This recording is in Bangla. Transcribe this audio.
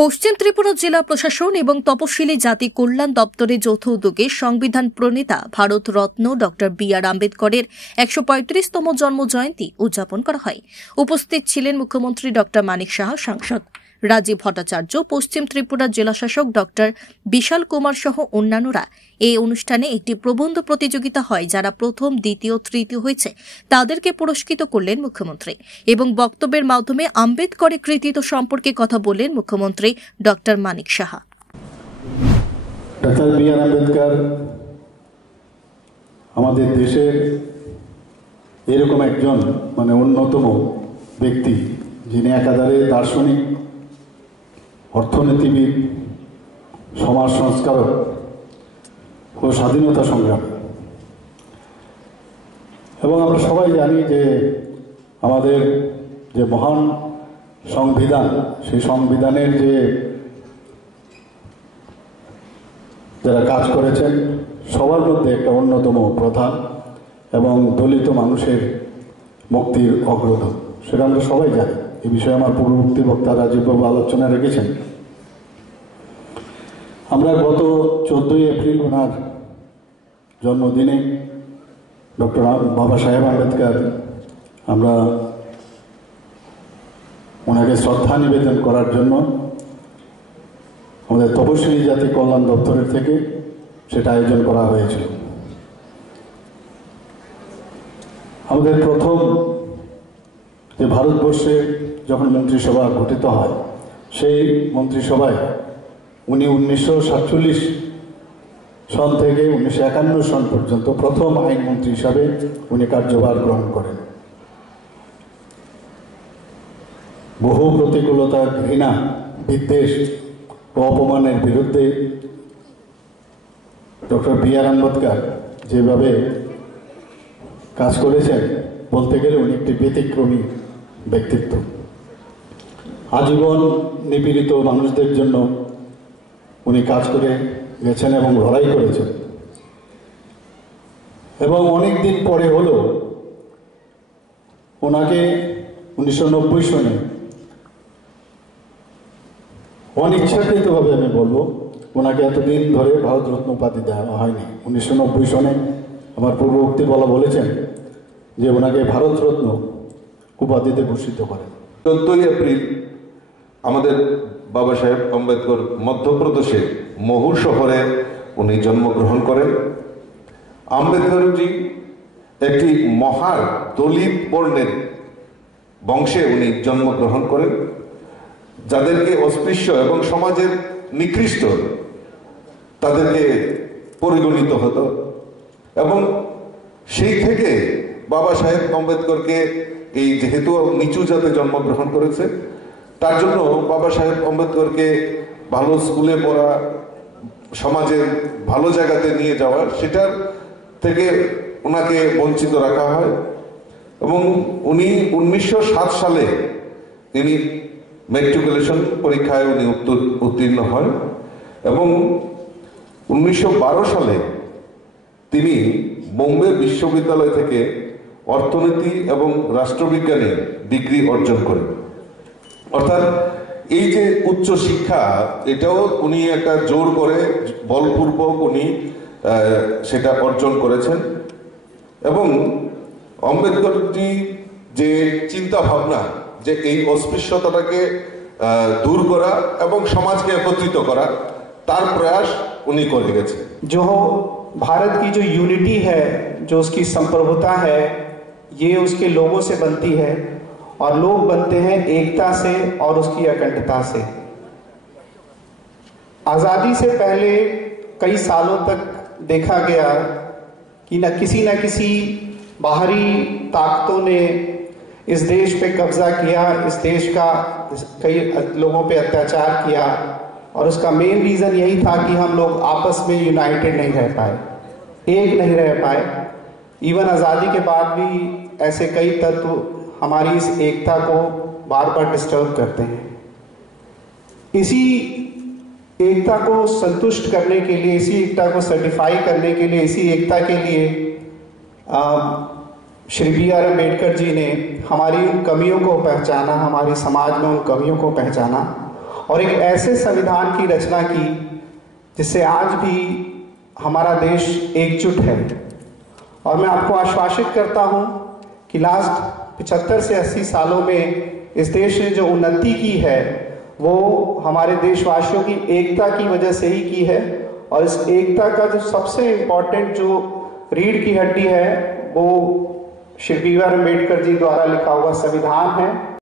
পশ্চিম ত্রিপুরা জেলা প্রশাসন এবং তপশিলি জাতি কল্যাণ দপ্তরের যৌথ উদ্যোগে সংবিধান প্রণেতা ভারত রত্ন ড বি আর আম্বেদকরের ১৩৫তম জন্মজয়ন্তী উদযাপন করা হয়। উপস্থিত ছিলেন মুখ্যমন্ত্রী ড মানিক সাহা, সাংসদ রাজীব ভট্টাচার্য, পশ্চিম ত্রিপুরা জেলাশাসক ড বিশাল কুমার সহ অন্যান্যরা। এই অনুষ্ঠানে একটি প্রবন্ধ প্রতিযোগিতা হয়। যারা প্রথম, দ্বিতীয়, তৃতীয় হয়েছে তাদেরকে পুরস্কৃত করলেন মুখ্যমন্ত্রী এবং বক্তব্যের মাধ্যমে আম্বেদকরের কৃতিত্ব সম্পর্কে কথা বললেন মুখ্যমন্ত্রী ড মানিক সাহা। ডক্টর বি আর আম্বেদকর আমাদের দেশের এরকম একজন অন্যতম ব্যক্তি, যিনি একাধারে দার্শনিক, অর্থনীতিবিদ, সমাজ সংস্কারক ও স্বাধীনতা সংগ্রামী। এবং আমরা সবাই জানি যে আমাদের যে মহান সংবিধান, সেই সংবিধানের যে যারা কাজ করেছেন সবার মধ্যে একটা অন্যতম প্রধান এবং দলিত মানুষের মুক্তির অগ্রদূত, সেটা আমরা সবাই জানি। এই বিষয়ে আমার পূর্ববর্তী বক্তা রাজীববাবু আলোচনা রেখেছেন। আমরা গত 14ই এপ্রিল ওনার জন্মদিনে ডক্টর বাবা সাহেব আম্বেদকর আমরা ওনাকে শ্রদ্ধা নিবেদন করার জন্য আমাদের তপশিলি জাতি কল্যাণ দপ্তরের থেকে সেটা আয়োজন করা হয়েছিল। আমাদের প্রথম যে ভারতবর্ষে যখন মন্ত্রিসভা গঠিত হয়, সেই মন্ত্রিসভায় উনি 1947 সন থেকে 1951 সন পর্যন্ত প্রথম আইনমন্ত্রী হিসাবে উনি কার্যভার গ্রহণ করেন। বহু প্রতিকূলতা, ঘৃণা, বিদ্বেষ ও অপমানের বিরুদ্ধে ডক্টর বি আর আম্বেদকর যেভাবে কাজ করেছেন, বলতে গেলে উনি একটি ব্যতিক্রমী ব্যক্তিত্ব। আজীবন নিপীড়িত মানুষদের জন্য উনি কাজ করে গেছেন এবং লড়াই করেছেন। এবং অনেক দিন পরে হলেও ওনাকে 1990 সনে অনিচ্ছাকৃতভাবে আমি বলবো, ওনাকে এতদিন ধরে ভারতরত্ন উপাধি দেওয়া হয়নি। 1990 সনে আমার পূর্ববর্তী বলেছেন যে ওনাকে ভারতরত্ন উপাধিতে ভূষিত করেন। 14ই এপ্রিল আমাদের বাবা সাহেব আম্বেদকর মধ্যপ্রদেশে মহু শহরে উনি জন্মগ্রহণ করেন। আম্বেদকরজি একটি মহান দলিত বর্ণের বংশে উনি জন্মগ্রহণ করেন, যাদেরকে অস্পৃশ্য এবং সমাজের নিকৃষ্ট তাদেরকে পরিগণিত হতো। এবং সেই থেকে বাবা সাহেব আম্বেদকরকে এই যেহেতু নিচু জাতে জন্মগ্রহণ করেছে, তার জন্য বাবা সাহেব আম্বেদকরকে ভালো স্কুলে পড়া, সমাজের ভালো জায়গাতে নিয়ে যাওয়া, সেটার থেকে ওনাকে বঞ্চিত রাখা হয়। এবং উনি 1907 সালে তিনি ম্যাট্রিকুলেশন পরীক্ষায় উনি উত্তীর্ণ হন এবং 1912 সালে তিনি বোম্বে বিশ্ববিদ্যালয় থেকে অর্থনীতি এবং রাষ্ট্রবিজ্ঞানে ডিগ্রি অর্জন করেন। অর্থাৎ এই যে উচ্চ শিক্ষা, এটাও উনি একটা জোর করে বলপূর্বক উনি সেটা অর্জন করেছেন। এবং আম্বেদকরজি যে চিন্তা ভাবনা যে এই অস্পৃশ্যতাটাকে দূর করা এবং সমাজকে একত্রিত করা, তার প্রয়াস উনি করে গেছেন। जो भारत की जो यूनिटी है, जो उसकी संप्रभुता है, ये उसके लोगों से बनती है और लोग बनते हैं एकता से और उसकी अखंडता से। आज़ादी से पहले कई सालों तक देखा गया कि न किसी बाहरी ताकतों ने इस देश पे कब्जा किया, इस देश का कई लोगों पे अत्याचार किया, और उसका मेन रीज़न यही था कि हम लोग आपस में यूनाइटेड नहीं रह पाए, एक नहीं रह पाए। इवन आज़ादी के बाद भी ऐसे कई तत्व हमारी इस एकता को बार बार डिस्टर्ब करते हैं। इसी एकता को संतुष्ट करने के लिए, इसी एकता को सर्टिफाई करने के लिए, इसी एकता के लिए श्री बी आर अम्बेडकर जी ने हमारी उन कमियों को पहचाना, हमारे समाज में उन कमियों को पहचाना और एक ऐसे संविधान की रचना की जिससे आज भी हमारा देश एकजुट है। और मैं आपको आश्वासित करता हूं कि लास्ट 75 से 80 सालों में इस देश ने जो उन्नति की है वो हमारे देशवासियों की एकता की वजह से ही की है। और इस एकता का जो सबसे इम्पोर्टेंट जो रीढ़ की हड्डी है वो श्री बी आर अम्बेडकर जी द्वारा लिखा हुआ संविधान है।